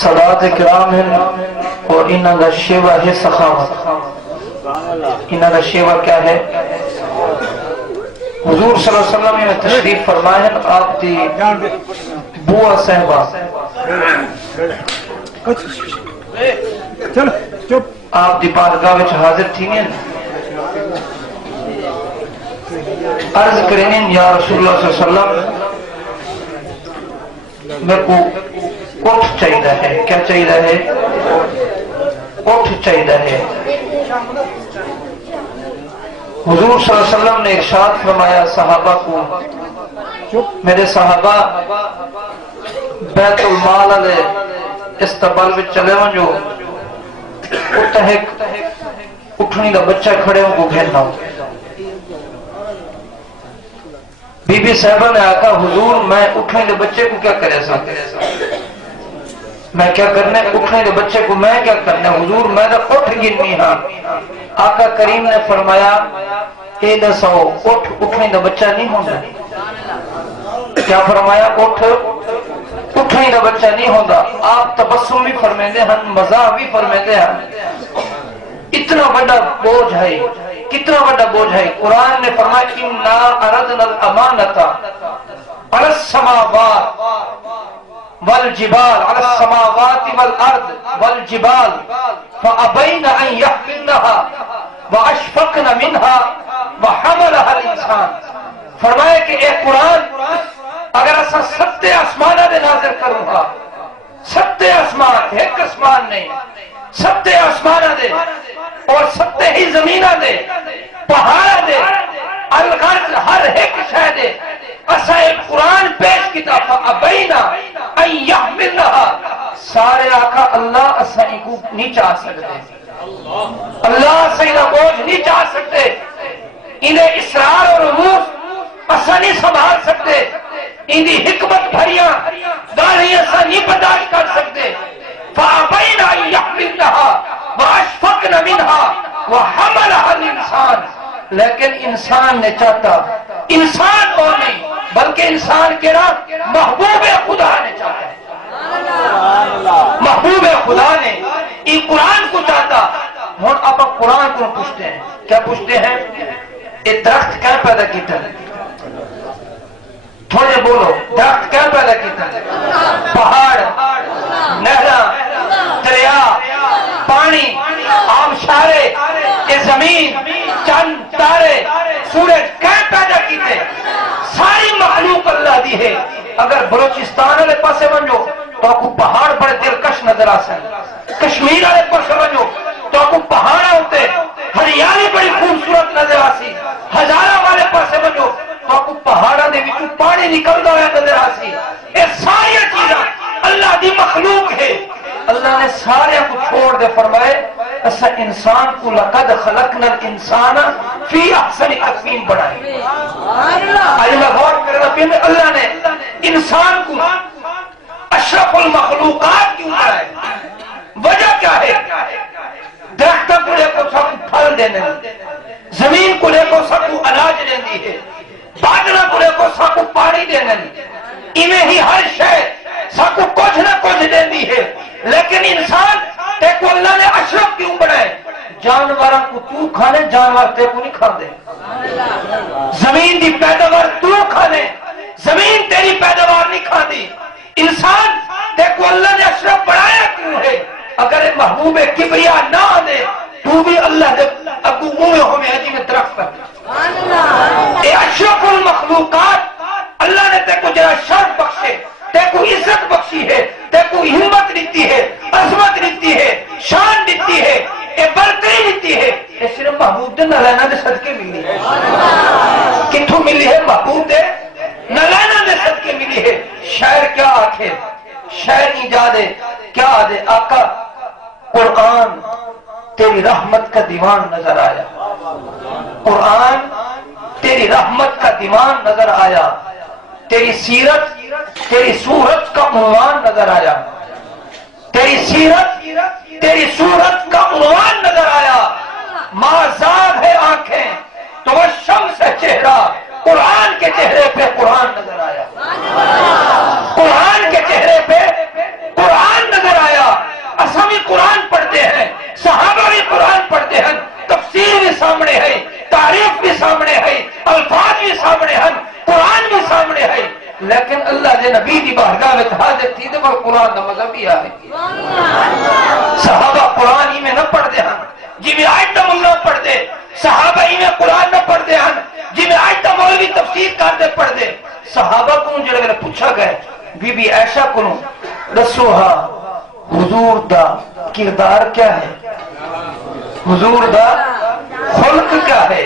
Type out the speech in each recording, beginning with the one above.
سادات کرام ہیں اور انہاں دا شیوہ ہے سخاوت. انہاں دا شیوہ کیا ہے؟ حضور صلی اللہ علیہ وسلم میں تشریف فرمائے آپ دی بوا صحبہ آپ دی بارگاہ وچ حاضر تھی ہیں. عرض کریں یا رسول اللہ صلی اللہ علیہ وسلم میرے کو اٹھ چاہیے ہے. کیا چاہیے ہے؟ اٹھ چاہیے ہے. حضور صلی اللہ علیہ وسلم نے ارشاد فرمایا صحابہ کو، میرے صحابہ بیت المال علیہ استقبال میں چلے ونجو اٹھنی دا بچہ کھڑے ہوں کو گھرنا ہو. بی بی صاحبہ نے آقا حضور میں اٹھنے دے بچے کو کیا کرے سکتے؟ میں کیا کرنے اٹھنے دے بچے کو میں کیا کرنے حضور میں تو اٹھ گننی ہاں. آقا کریم نے فرمایا اے دسو اٹھنے دے بچہ نہیں ہوتا. کیا فرمایا؟ اٹھنے دے بچہ نہیں ہوتا. آپ تبسم بھی فرمائے دے ہن، مزاح بھی فرمائے دے ہن. اتنا بڑا بوجھ ہے، کتنا بڑا بوجھ ہے. قرآن نے فرمایا اِنَّا عَرَضْنَا الْأَمَانَةَ عَلَى السَّمَاوَاتِ وَالْجِبَالِ عَلَى السَّمَاوَاتِ وَالْأَرْضِ وَالْجِبَالِ فَأَبَيْنَ أَن يَحْمِلْنَهَا وَأَشْفَقْنَ مِنْهَا وَحَمَلَهَا الْإِنسَانُ. فرمایا کہ اے قرآن اگر اسا ستے آسمانہ دے نازل کروں گا، ستے آسمان، ایک آسمان نہیں، ستے آسمانہ دے اور ستے ہی زمینہ دے، پہاڑ دے، الغرض ہر ایک شے دے اسا ایک قرآن پیش کیتا فَأَبَيْنَا أَن يَحْمِلْنَهَا. سارے آقا اللہ اسا کو نہیں چاہ سکتے، اللہ سے انہیں بوجھ نہیں چاہ سکتے، انہیں اسرار اور رموز اسا نہیں سنبھال سکتے، انہیں حکمت بھریاں گالیاں اسا نہیں برداشت کر سکتے. فَأَبَيْنَا أَن يَحْمِلْنَهَا وَأَشْفَقْنَ مِنْهَا وَحَمَلَهَا الْإِنسَانُ. لیکن انسان نے چاہتا، انسان اور نہیں بلکہ انسان کے رب محبوب خدا نے چاہتا ہے. محبوب خدا نے یہ قرآن کو چاہتا. ہون آپ قرآن کو پوچھتے ہیں، کیا پوچھتے ہیں؟ یہ درخت کیا پیدا کیتا ہے؟ تھوڑے بولو، درخت کیا پیدا کیتا ہے؟ پہاڑ، نہرہ، دریا، پانی، آبشارے، یہ زمین، چند، تارے، سورج کیا پیدا کیتے؟ ساری مخلوق اللہ دی ہے. اگر بلوچستان والے پاسے بنجو تو آپ کو پہاڑ بڑے دلکش نظر آ سکتے. کشمیر والے پاسے بنجو تو آپ کو پہاڑ ہوتے ہریالی بڑی خوبصورت نظر آسی. ہزارہ والے پاسے بنجو تو آپ کو پہاڑا دے بھی پانی نکلتا ہوا نظر آسی. یہ ساری چیزیں اللہ دی مخلوق ہے. اللہ نے سارے کو چھوڑ دے فرمائے اسا انسان کو لقد خلقنا الانسان فی احسن تقویم بنائے. اللہ غور کرنا پہ اللہ نے انسان کو اشرف المخلوقات کیوں بنائے؟ وجہ کیا ہے؟ درخت کو لے کو سب پھل دینے، زمین کو لے کو سب کو اناج دیندی ہے، بادلہ کو لے کو سب کو پانی دینے، انہیں ہی ہر شے سب کو کچھ نہ کچھ دیندی ہے. لیکن انسان تے کو اللہ نے اشرف کیوں بنائے؟ جانوراں کو تو کھانے، جانور تے کو نہیں کھاندے. زمین دی پیداوار تو کھانے، زمین تیری پیداوار نہیں کھاندی. انسان تے کو اللہ نے اشرف بنایا کیوں ہے؟ اگر محبوب کبریا نہ آنے تو بھی اللہ دے اگو موے ہمیں حجی میں درخت ہے. اے اشرف المخلوقات اللہ نے تے کو جرا شرف بخشے، تے کو عزت بخشی ہے، تے کو ہمت دیتی ہے، عظمت دیتی ہے، شان دیتی ہے، اے برتری دیتی ہے. اے صرف محبوب دے نالینا دے صدقے ملی ہے. کتھوں ملی ہے؟ محبوب دے نالینا دے صدقے ملی ہے. شاعر کیا آکھے؟ شاعر ایجاد ہے کیا آدھے؟ آقا قرآن تیری رحمت کا دیوان نظر آیا، قرآن تیری رحمت کا دیوان نظر آیا، تیری سیرت تیری صورت کا عنوان نظر آیا، تیری سیرت تیری صورت کا عنوان نظر آیا. مازاد ہے آنکھیں تو وہ شمس ہے چہرہ، قرآن کے چہرے پہ قرآن نظر آیا، قرآن کے چہرے پہ قرآن نظر آیا. اصل بھی قرآن پڑھتے ہیں، صحابہ بھی قرآن پڑھتے ہیں، تفسیر بھی سامنے ہے، تعریف بھی سامنے ہے، الفاظ بھی سامنے ہیں، قرآن بھی سامنے ہے، لیکن اللہ دے نبی دی بارگاہ میں حاضر تھی تو قرآن دا مذہب ہی آئے صحابہ قرآن ہی میں نہ پڑھتے ہیں جی میں آج تا ملہ پڑھتے، صحابہ ہی میں قرآن نہ پڑھتے ہیں جی میں آج تا مولوی تفسیر کرتے پڑھتے۔ صحابہ کو جڑے میں پوچھا گئے بی بی عائشہ کو دسو ہاں حضور دا کردار کیا ہے، حضور دا خلق کیا ہے،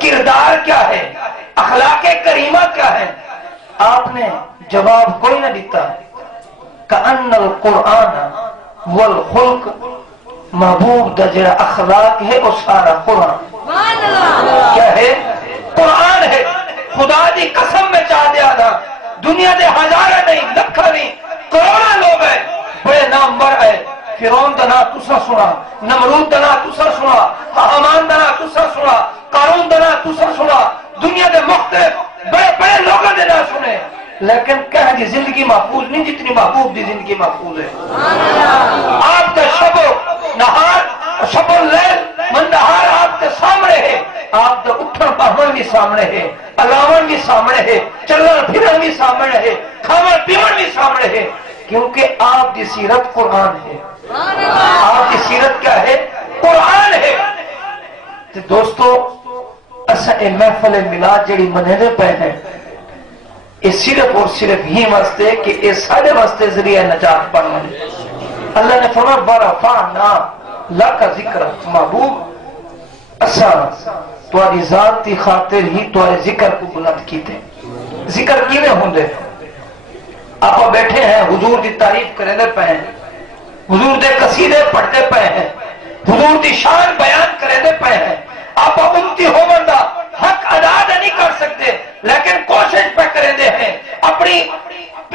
کردار کیا ہے، اخلاق کریمہ کیا ہے؟ آپ نے جواب کوئی نہ دیتا کأن القرآن والخلق محبوب دا جڑا اخلاق ہے وہ سارا قرآن کیا ہے، قرآن ہے۔ خدا دی قسم میں چاہ دیا تھا دنیا دے ہزارہ نہیں لکھا نہیں کروڑا لوگ ہیں بڑے نامور ہے، فرعون دا نام تسا سنا، نمرود دا نام تسا سنا، حامان دا نام تسا سنا، قارون دا نام تسا سنا، دنیا دے مختلف بڑے بڑے لوگوں دے نام سنے، لیکن کہہ دی زندگی محفوظ نہیں جتنی محبوب دی زندگی محفوظ ہے۔ آپ کا شب و نہار شب و لیل من نہار آپ کے سامنے ہے، آپ کا اٹھن پہمن بھی سامنے ہے، الاون بھی سامنے ہے، چلن پھرن بھی سامنے ہے، کھاون پیون بھی سامنے ہے، کیونکہ آپ کی سیرت قرآن ہے۔ آپ کی سیرت کیا ہے؟ قرآن ہے۔ تو دوستو اسا اے محفل میلاد جڑی منیدے پہ ہیں یہ صرف اور صرف ہی واسطے کہ یہ سارے واسطے ذریعہ نجات بننے۔ اللہ نے فرمایا ورفعنا لک ذکر، محبوب اسا تمہاری ذاتی خاطر ہی تمہارے ذکر کو بلند کیتے۔ ذکر کینے ہوندے؟ آپ بیٹھے ہیں حضور دی تعریف کرنے پہ ہیں، حضور دے قصیدے پڑھتے پہ ہیں، حضور دی شان بیان کرنے پہ ہیں، آپ امتی ہو بندہ حق ادا نہیں کر سکتے لیکن کوشش پہ کرنے ہیں، اپنی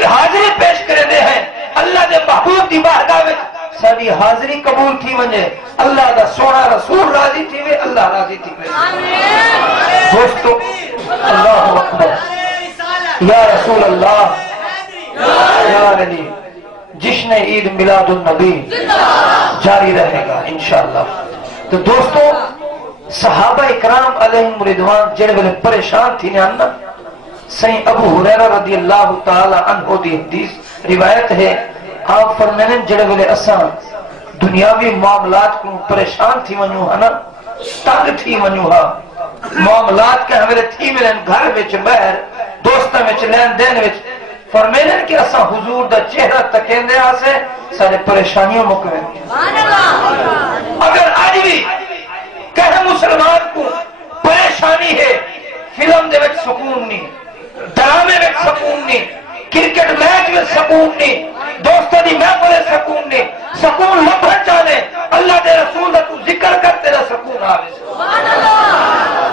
حاضری پیش کرنے ہیں، اللہ دے محبوب دی بارگاہ میں ساری حاضری قبول تھی ونجے، اللہ دا سونا رسول راضی تھی وے، اللہ راضی تھی وے۔ دوستو اللہ اکبر، یا رسول اللہ، یا علی، جشن عید میلاد النبی جاری رہے گا انشاءاللہ۔ تو دوستو صحابہ اکرام علیہم رضوان جڑے ویلے پریشان تھی نے آنا، سین ابو ہریرہ رضی اللہ تعالی عنہ دی حدیث روایت ہے، آپ فرمانے جڑے ویلے اساں دنیاوی معاملات کو پریشان تھی ونجو ہنا، تنگ تھی ونجو ہاں، معاملات کے ہمارے تھی ملن گھر وچ باہر دوستاں وچ لین دین وچ، فرمانے کہ اساں حضور دا چہرہ تکیندے آسے سارے پریشانیوں مکویں۔ اگر آج بھی کہ مسلمان کو پریشانی ہے، فلم دے وچ سکون نہیں، ڈرامے وچ سکون نہیں، کرکٹ میچ وچ سکون نہیں، دوستوں دی محفل سکون نہیں، سکون لبھن چاہنے اللہ دے رسول دا تو ذکر کرتے رہ سکون آوے۔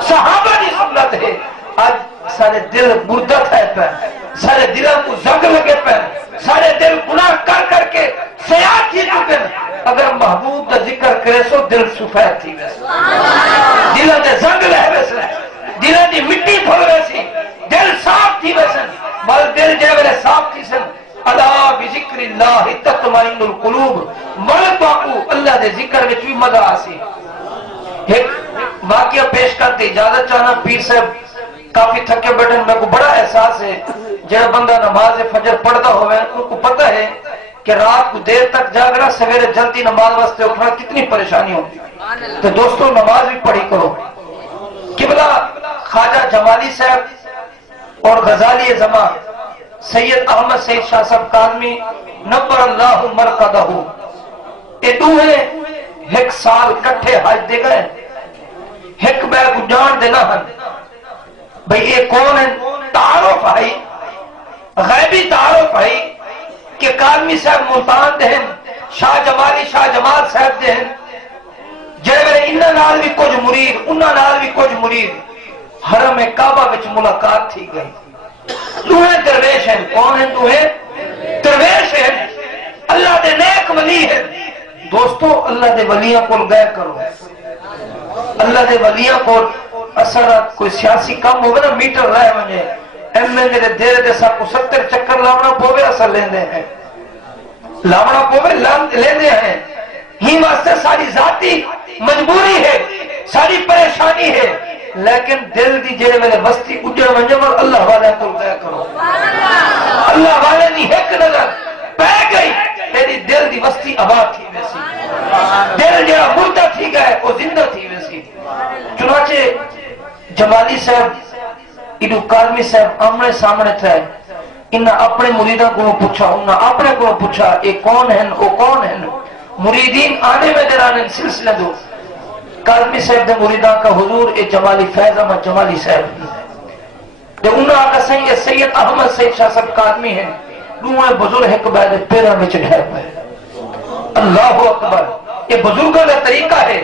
صحابہ دی سنت ہے، آج سارے دل مردت ہے پہ، سارے دلوں کو زنگ لگے پہ، سارے دل گناہ کر کر کے سیاہ کی چکے، اگر محبوب دا ذکر کرے سو دل سفید تھی ویسے، دلوں دے زنگ لے ویسے، دلوں دی مٹی پھل ویسی، دل صاف تھی ویسے، بل دل جے ویلے صاف تھی سن، اللہ بذکر اللہ تطمئن القلوب، ملک باقو اللہ دے ذکر وچ بھی مزہ آسی۔ ایک واقعہ پیش کرتے اجازت چاہنا، پیر صاحب کافی تھکے بیٹھے، میں کو بڑا احساس ہے جب بندہ نماز فجر پڑھتا ہوئے ان کو پتہ ہے کہ رات کو دیر تک جاگنا، سویرے جلدی نماز واسطے اٹھنا کتنی پریشانی ہوتی۔ تو دوستوں نماز بھی پڑھی کرو۔ قبلہ خواجہ جمالی صاحب اور غزالی زمان سید احمد سید شاہ صاحب کاظمی نبر اللہ مرقدہ، یہ دوہے ایک سال کٹھے حج دے گئے، ایک بے کو جان دینا ہن بھئی یہ کون ہے؟ تعارف ہے، غیبی تعارف ہے کہ کاظمی صاحب ملتان دہن، شاہ جمالی شاہ جمال صاحب دہن، جیوے انہاں نال بھی کچھ مرید، انہاں نال بھی کچھ مرید، حرم کعبہ وچ ملاقات تھی گئی۔ دوہے درویش ہیں، کون ہیں دوہے؟ درویش ہیں، اللہ دے نیک ولی ہیں۔ دوستو اللہ دے ولیاں کو گئے کرو، اللہ دے ولیاں کو اثر کوئی سیاسی کام ہوگا نا میٹر رہے مجھے ایم این دے دیر دے سا کو 70 چکر لاؤنا پوے اثر لیندے ہیں، لاؤنا پوے لیندے ہیں، واسطے ساری ذاتی مجبوری ہے، ساری پریشانی ہے، لیکن دل دی جڑے میرے بستی اجڑ ونجو اللہ والے کو گیا کرو، اللہ والے دی ایک نظر پہ گئی تیری دل دی بستی آباد تھی ویسی، دل جڑا مردہ تھی گئے وہ زندہ تھی ویسی۔ چنانچہ جمالی صاحب ایڈو کارمی صاحب آمنے سامنے تھے، انہاں اپنے مریدوں کو پوچھا، انہاں اپنے کو پوچھا اے کون ہیں او کون ہیں، مریدین آنے میں درانے سلسلہ دو، کارمی صاحب دے مریداں کا حضور اے جمالی فیض احمد جمالی صاحب دے، انہاں آقا سید احمد سید شاہ صاحب کارمی ہیں، دوئے بزرگ ایک بعد پیرہ میں چڑھائے ہوئے، اللہ اکبر، یہ بزرگوں کا طریقہ ہے،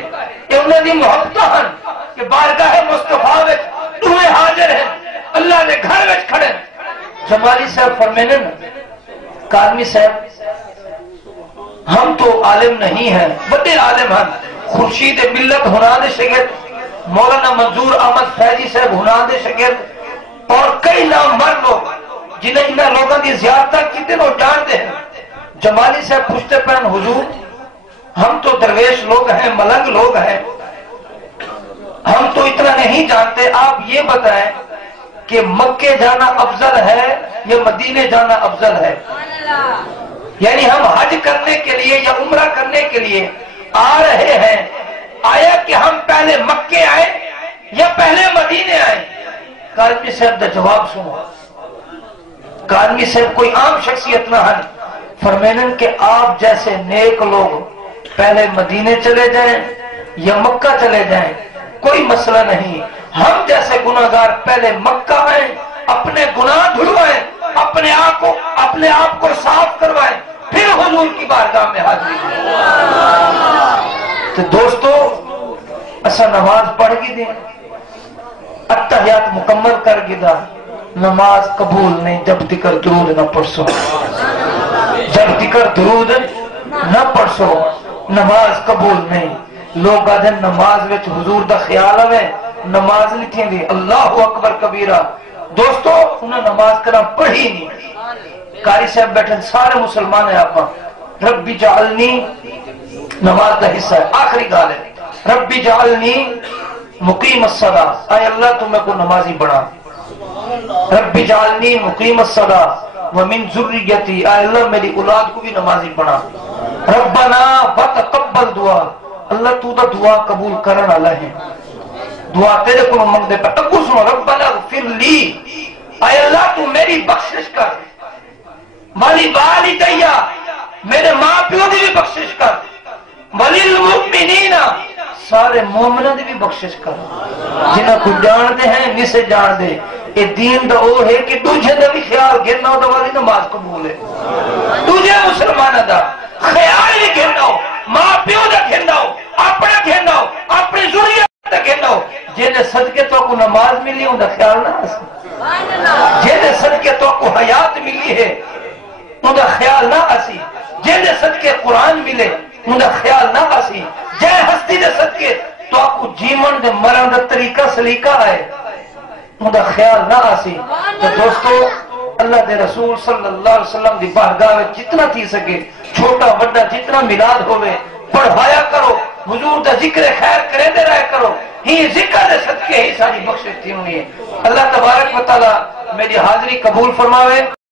یہ انہیں دی محبتہ ہیں کہ بارگاہ مصطفیٰ وچ دوئے حاضر ہیں، اللہ نے گھر وچ کھڑے ہیں۔ جمالی صاحب فرمینے نا کارمی صاحب ہم تو عالم نہیں ہیں، بڑے عالم ہیں، خورشید ملت ہونا دے شگرد مولانا منظور احمد فیضی صاحب ہونا دے شگرد اور کئی نام مر لوگ جنہیں انہاں لوگوں کی زیادتہ کتنے لوگ جانتے ہیں۔ جمالی صاحب پوچھتے پہن حضور ہم تو درویش لوگ ہیں، ملنگ لوگ ہیں، ہم تو اتنا نہیں جانتے، آپ یہ بتائیں کہ مکے جانا افضل ہے یا مدینے جانا افضل ہے؟ یعنی ہم حج کرنے کے لیے یا عمرہ کرنے کے لیے آ رہے ہیں، آیا کہ ہم پہلے مکے آئے یا پہلے مدینے آئے؟ کارمی صاحب دا جواب سنو، کارمی صاحب کوئی عام شخصیت نہ ہے، فرمینن کہ آپ جیسے نیک لوگ پہلے مدینے چلے جائیں یا مکہ چلے جائیں کوئی مسئلہ نہیں، ہم جیسے گناہگار پہلے مکہ آئیں، اپنے گناہ دھلوائیں، اپنے آپ کو صاف کروائیں، پھر حضور کی بارگاہ میں حاضری کریں۔ تو دوستو ایسا نماز پڑھ گی دیں، اتحیات مکمل کر گی دا، نماز قبول نہیں جب تکر درود نہ پڑھسو، جب تکر درود نہ پڑھسو نماز قبول نہیں۔ لوگ آدھیں نماز وچ حضور دا خیال ہوئے، نماز نہیں تھی دی، اللہ اکبر کبیرہ، دوستو انہیں نماز کرنا پڑھی نہیں۔ قاری صاحب بیٹھے سارے مسلمان ہیں، آپ ربی جعلنی نماز دا حصہ ہے، آخری گال ہے، ربی جعلنی مقیم الصلاة، اے اللہ تمہیں کو نمازی بڑھا، ربی جعلنی مقیم الصلاة ومن ذریتی، اے اللہ میری اولاد کو بھی نمازی بڑھا، ربنا وتقبل دعا، اللہ تو دا دعا قبول کرنا اللہ ہے، دعا تیرے کو منگ دے پر ابو سنو، ربنا اغفر لی، اے اللہ تو میری بخشش کر، والی والدیہ میرے ماں پیو دی بھی بخشش کر، وللمؤمنین سارے مومنوں دی بھی بخشش کر، جنہاں کو جان دے ہیں نسے جان دے، یہ دین دا وہ ہے کہ دوجہ دا بھی خیال گرنا ہو دا والی نماز قبول ہے، دوجہ مسلمانہ دا خیال بھی گرنا ہو، ماں پیو دا گرنا ہو، اپنا گرنا ہو، اپنی ذریعہ دا گرنا ہو، جنہیں صدقے تو کو نماز ملی ہوں دا خیال نہ آسی، جنہیں صدقے تو کو حیات ملی ہے ہوں دا خیال نہ آسی، جنہیں صدقے قرآن ملے ہوں دا خیال نہ آسی، جے ہستی دے صدقے تو آپ کو جیون دے مرن دا طریقہ سلیقہ آئے ہوں دا خیال نہ آسی۔ تو دوستو اللہ دے رسول صلی اللہ علیہ وسلم دی بارگاہ میں جتنا تھی سکے چھوٹا بڑا جتنا میلاد ہوئے پڑھایا کرو، حضور دا ذکر خیر کرے دے رہے کرو، ہی ذکر دے صدقے ہی ساری بخشش تھی ہونی ہے۔ اللہ تبارک و تعالی میری حاضری قبول فرماوے۔